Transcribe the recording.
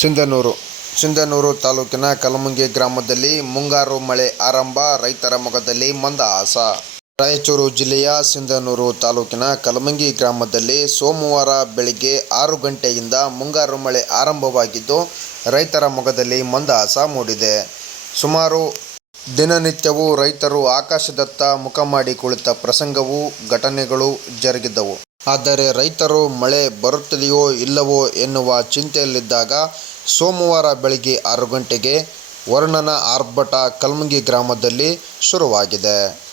ಸಿಂಧನೂರು. ಸಿಂಧನೂರು ತಾಲೂಕಿನ ಕಲಮುಂಗಿ ಗ್ರಾಮದಲ್ಲಿ ಮುಂಗಾರು ಮಳೆ ಆರಂಭ, ರೈತರ ಮೊಗದಲ್ಲಿ ಮಂದಹಾಸ ರಾಯಚೂರು ಜಿಲ್ಲೆಯ ಸಿಂಧನೂರು ತಾಲೂಕಿನ ಕಲಮಂಗಿ ಗ್ರಾಮದಲ್ಲಿ ಸೋಮವಾರ ಬೆಳಗ್ಗೆ ಆರು ಗಂಟೆಯಿಂದ ಮುಂಗಾರು ಮಳೆ ಆರಂಭವಾಗಿದ್ದು, ರೈತರ ಮೊಗದಲ್ಲಿ ಮಂದಹಾಸ ಮೂಡಿದೆ. ಸುಮಾರು ದಿನನಿತ್ಯವೂ ರೈತರು ಆಕಾಶದತ್ತ ಮುಖ ಮಾಡಿ ಕುಳಿತ ಪ್ರಸಂಗವು ಘಟನೆಗಳು ಜರುಗಿದ್ದವು. ಆದರೆ ರೈತರು ಮಳೆ ಬರುತ್ತದೆಯೋ ಇಲ್ಲವೋ ಎನ್ನುವ ಚಿಂತೆಯಲ್ಲಿದ್ದಾಗ ಸೋಮವಾರ ಬೆಳಗ್ಗೆ ಆರು ಗಂಟೆಗೆ ವರ್ಣನ ಆರ್ಭಟ ಕಲ್ಮುಂಗಿ ಗ್ರಾಮದಲ್ಲಿ ಶುರುವಾಗಿದೆ.